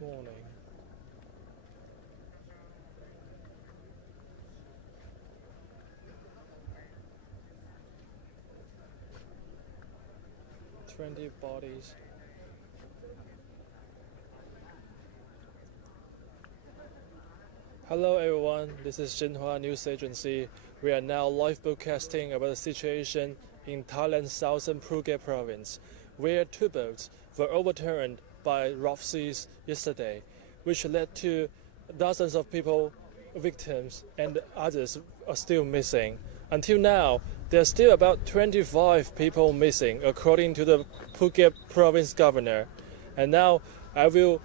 morning. Twenty bodies. Hello everyone, this is Xinhua News Agency. We are now live broadcasting about the situation in Thailand's southern Phuket province, where two boats were overturned by rough seas yesterday, which led to dozens of people, victims, and others are still missing. Until now, there are still about 25 people missing, according to the Phuket province governor. And now I will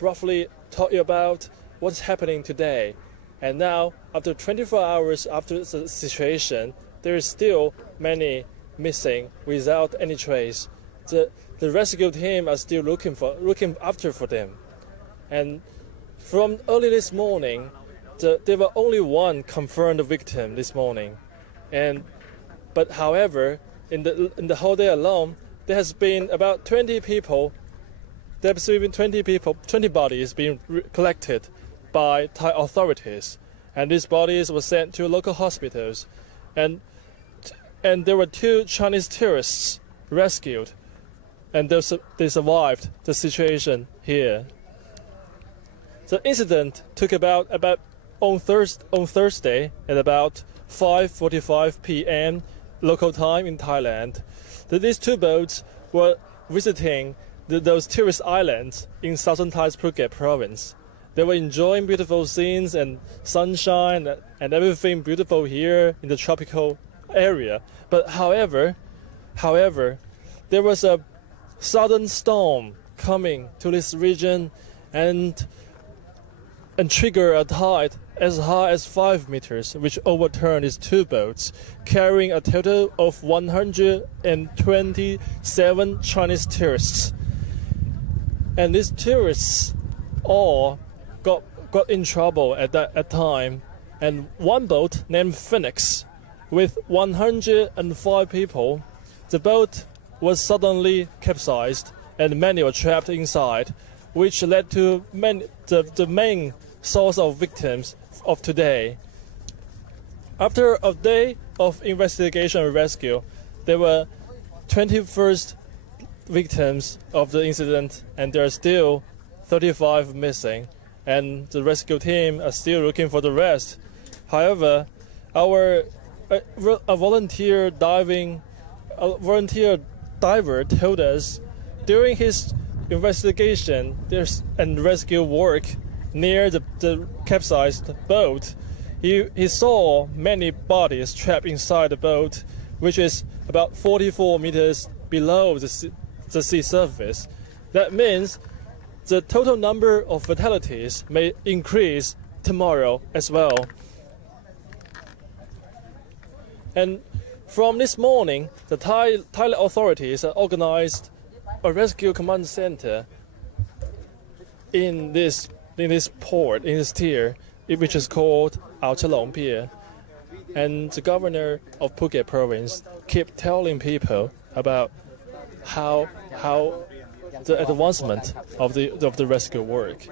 roughly talk you about what's happening today. And now, after 24 hours after the situation, there is still many missing without any trace. The rescue team are still looking after for them. And from early this morning, there were only one confirmed victim this morning. But however, in the whole day alone, there has been about 20 people. There has been 20 bodies being collected by Thai authorities, and these bodies were sent to local hospitals, and there were two Chinese tourists rescued, and they survived the situation here. The incident took about on Thursday at about 5:45 p.m. local time in Thailand. These two boats were visiting those tourist islands in southern Thai's Phuket province. They were enjoying beautiful scenes and sunshine and everything beautiful here in the tropical area. But however, there was a sudden storm coming to this region and triggered a tide as high as 5 meters, which overturned these two boats, carrying a total of 127 Chinese tourists. And these tourists all got in trouble at that time. And one boat named Phoenix, with 105 people, the boat was suddenly capsized and many were trapped inside, which led to the main source of victims of today. After a day of investigation and rescue, there were 21st victims of the incident, and there are still 35 missing, and the rescue team are still looking for the rest. However, a volunteer diver told us during his investigation and rescue work near the capsized boat, he saw many bodies trapped inside the boat, which is about 44 meters below the sea surface. That means the total number of fatalities may increase tomorrow as well. And from this morning, the Thailand authorities have organized a rescue command center in this port, in this tier, which is called Chalong Pier. And the governor of Phuket province kept telling people about how the advancement of the rescue work.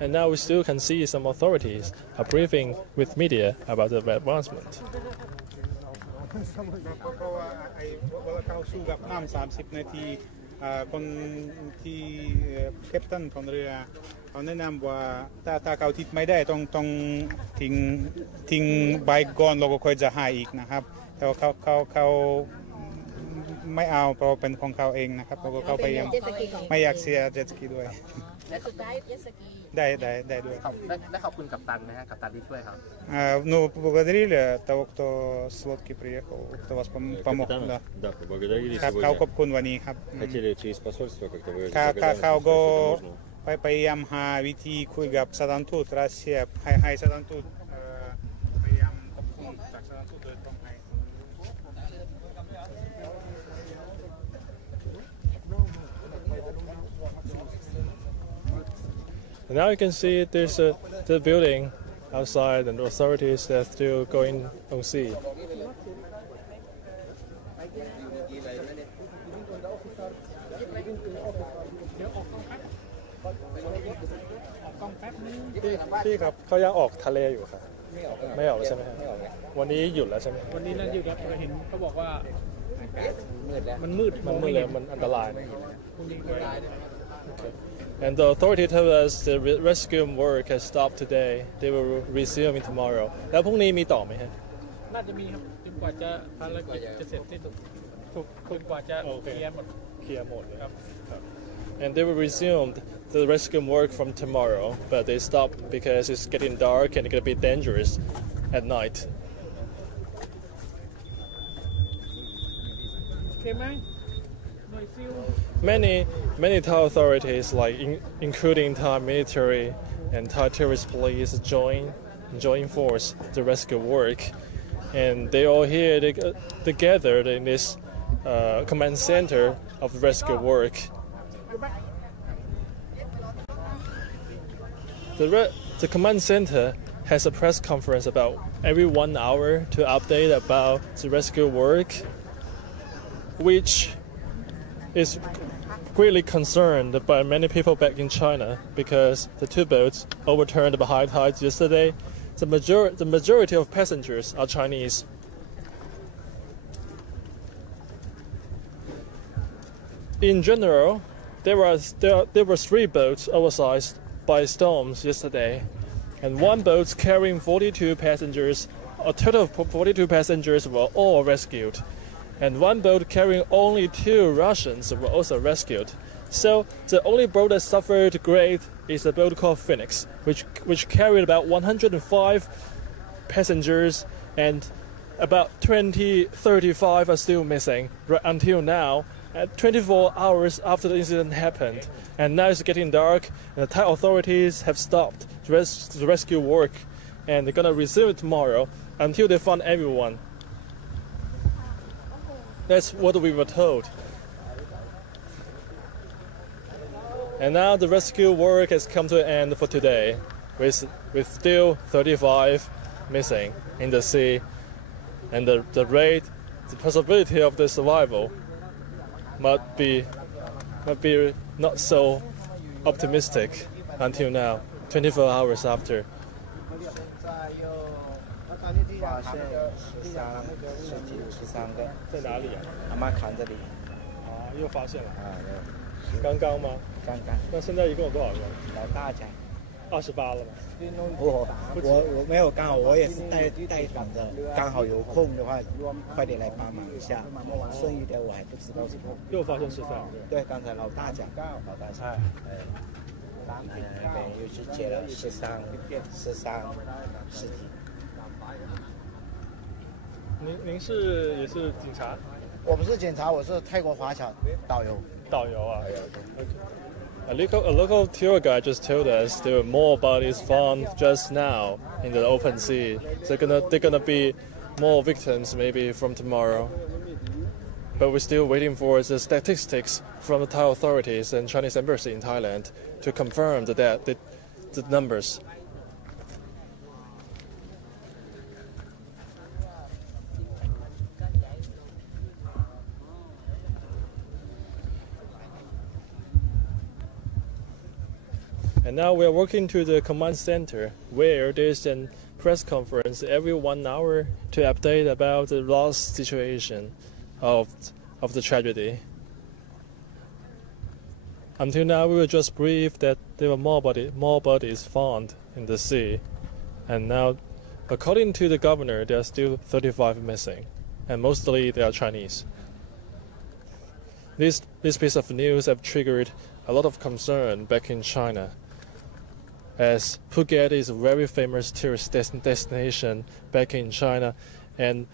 And now we still can see some authorities are briefing with media about the advancement. คนที่แคปตันของเรือเขาแนะนำว่าถ้าเขาทิศไม่ได้ต้องทิ้งใบก่อนแล้วก็ค่อยจะหาอีกนะครับแต่ว่าเขาไม่เอาเพราะเป็นของเขาเองนะครับแล้วก็เขาไปยังไม่อยากเสียเจ็ตสกีด้วยและสุดท้ายเจ็ตสกีได้ด้วยได้ขอบคุณกัปตันนะฮะกัปตันที่ช่วยครับну поблагодарили того кто с лодки приехал кто вас помог да поблагодарили сегодня เขาขอบคุณวันนี้ครับ хотели через посольство как-то выразить благодарность เขาก็พยายามหาวิธีคุยกับสถานทูตรัสเซียให้สถานทูตพยายามขอบคุณจากสถานทูตโดยตรงให้ And now you can see there's the building outside, and the authorities are still going on sea. พี่ครับเขายังออกทะเลอยู่ครับไม่ออกใช่ไหมครับวันนี้หยุดแล้วใช่ไหมวันนี้น่าหยุดครับเห็นเขาบอกว่ามันมืดเลยมันอันตรายนะ And the authority told us the rescue work has stopped today. They will resume it tomorrow. แล้วพรุ่งนี้มีต่อไหมฮะน่าจะมีครับจนกว่าจะภารกิจจะเสร็จสิ้นจนกว่าจะเคลียร์หมดครับ And they will resume the rescue work from tomorrow, but they stopped because it's getting dark and it's going to be dangerous at night. Many Thai authorities, including Thai military and Thai terrorist police, join force the rescue work, and they all here together in this command center of rescue work. The command center has a press conference about every 1 hour to update about the rescue work, which is greatly concerned by many people back in China because the two boats overturned by high tides yesterday. The majority of passengers are Chinese. In general, there were 3 boats oversized by storms yesterday, and 1 boat carrying 42 passengers. A total of 42 passengers were all rescued, and 1 boat carrying only 2 Russians were also rescued. So the only boat that suffered great is a boat called Phoenix, which carried about 105 passengers, and about 35 are still missing right until now. 24 hours after the incident happened, and now it's getting dark, and the Thai authorities have stopped the rescue work, and they're gonna resume it tomorrow until they find everyone. That's what we were told. And now the rescue work has come to an end for today, with still 35 missing in the sea, and the possibility of the survival might be not so optimistic until now, 24 hours after. 发现13个，在哪里啊？阿妈扛这里。啊，又发现了。啊，刚刚吗？刚刚。那现在一共有多少个？老大讲。28了吗？我没有刚好，我也是带团的，刚好有空的话，快点来帮忙一下。剩余的我还不知道什么。又发现13个。对，刚才老大讲，老大讲，对，又去接了13尸体。您也是警察？我不是警察，我是泰国华侨导游。导游啊。A local tour guide just told us there were more bodies found just now in the open sea. So they're gonna be more victims maybe from tomorrow. But we're still waiting for the statistics from the Thai authorities and Chinese embassy in Thailand to confirm the numbers. And now we are walking to the command center where there's a press conference every 1 hour to update about the lost situation of the tragedy. Until now, we were just briefed that there were more bodies found in the sea, and now, according to the governor, there are still 35 missing, and mostly they are Chinese. This piece of news have triggered a lot of concern back in China, as Phuket is a very famous tourist destination back in China, and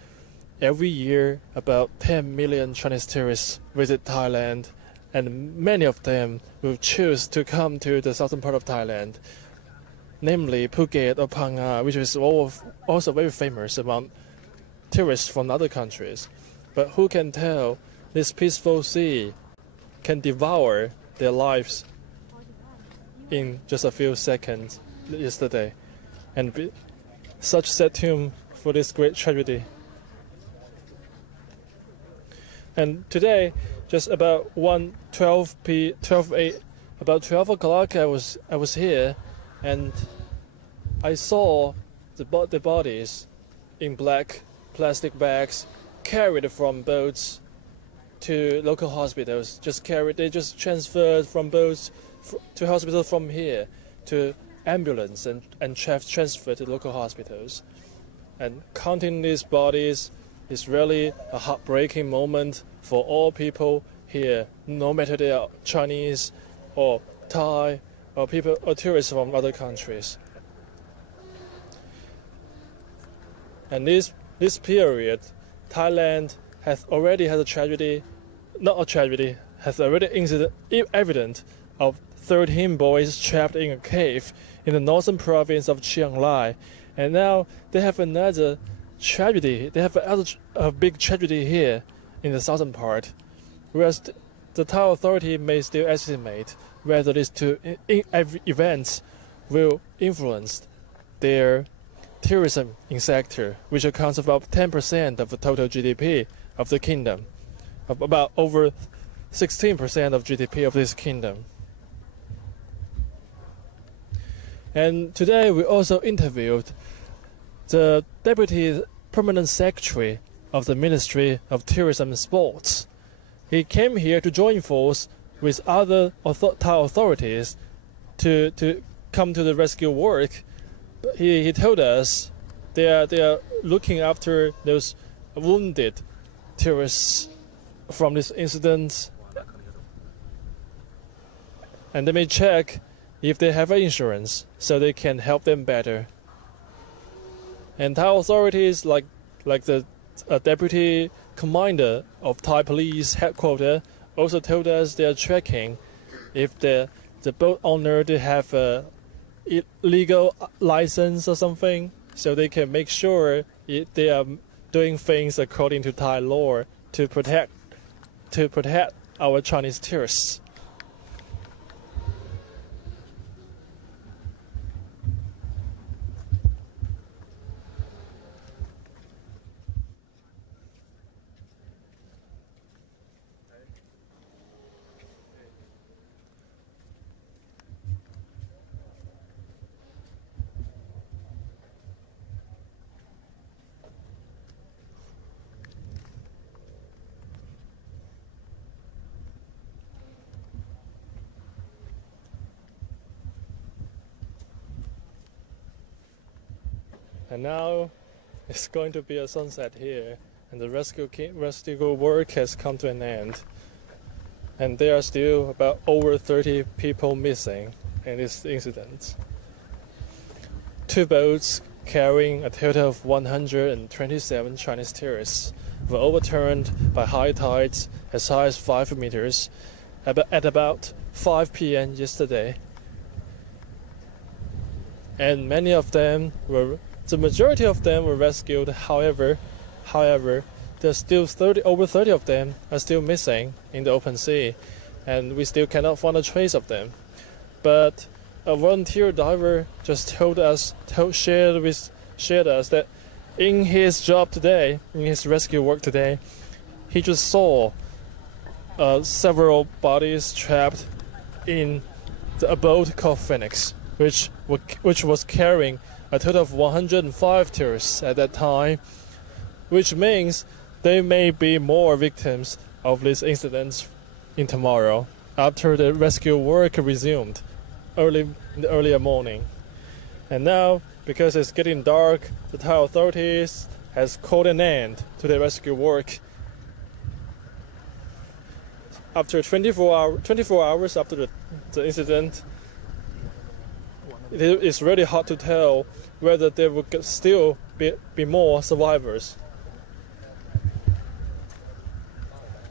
every year about 10 million Chinese tourists visit Thailand, and many of them will choose to come to the southern part of Thailand, namely Phuket or Phang Nga, which is also very famous among tourists from other countries. But who can tell this peaceful sea can devour their lives in just a few seconds yesterday, and such sad tune for this great tragedy. And today, just about 12 about 12 o'clock I was here, and I saw the bodies in black plastic bags carried from boats to local hospitals. They just transferred from boats to hospitals from here to ambulance and transferred to local hospitals. And counting these bodies is really a heartbreaking moment for all people here, no matter they are Chinese or Thai or people or tourists from other countries. And this period, Thailand has already had a tragedy, not a tragedy, has already evident of 13 boys trapped in a cave in the northern province of Chiang Mai, and now they have another tragedy. They have a big tragedy here in the southern part, whereas the Thai authority may still estimate whether these two events will influence their tourism in sector, which accounts for about 10% of the total GDP of the kingdom, of about over 16% of GDP of this kingdom. And today we also interviewed the Deputy Permanent Secretary of the Ministry of Tourism and Sports. He came here to join force with other Thai authorities to come to the rescue work. He told us they are looking after those wounded tourists from this incident, and they may check if they have insurance so they can help them better. And Thai authorities, like the deputy commander of Thai police headquarters, also told us they are checking if the boat owner they have a legal license or something, so they can make sure they are doing things according to Thai law to protect our Chinese tourists. And now it's going to be a sunset here, and the rescue work has come to an end. And there are still about over 30 people missing in this incident. 2 boats carrying a total of 127 Chinese tourists were overturned by high tides as high as 5 meters at about 5 p.m. yesterday. And the majority of them were rescued. However, there's still over 30 of them are still missing in the open sea, and we still cannot find a trace of them. But a volunteer diver just shared us that in his job today, in his rescue work today, he just saw several bodies trapped in a boat called Phoenix, which was carrying a total of 105 tourists at that time, which means there may be more victims of these incidents in tomorrow after the rescue work resumed in the earlier morning. And now, because it's getting dark, the Thai authorities has called an end to the rescue work. After 24 hours after the incident, it is really hard to tell whether there will still be more survivors.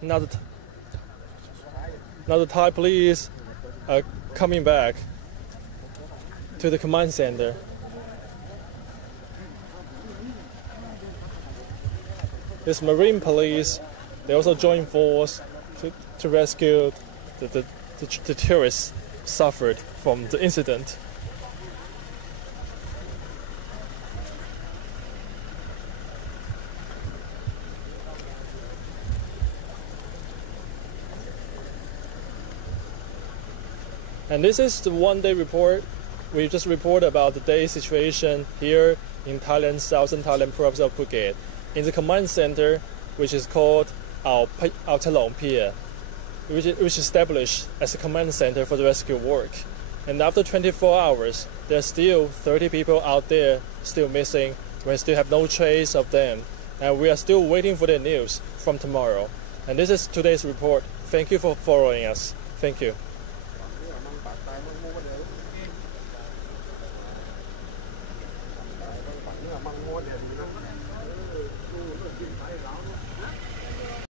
Now the Thai police are coming back to the command center. This Marine police, they also joined force to rescue the tourists suffered from the incident. And this is the one-day report. We just report about the day situation here in Thailand, southern Thailand province of Phuket, in the command center, which is called Ao Talong Pier, which is established as a command center for the rescue work. And after 24 hours, there's still 30 people out there still missing. We still have no trace of them. And we are still waiting for the news from tomorrow. And this is today's report. Thank you for following us. Thank you. Mong muốn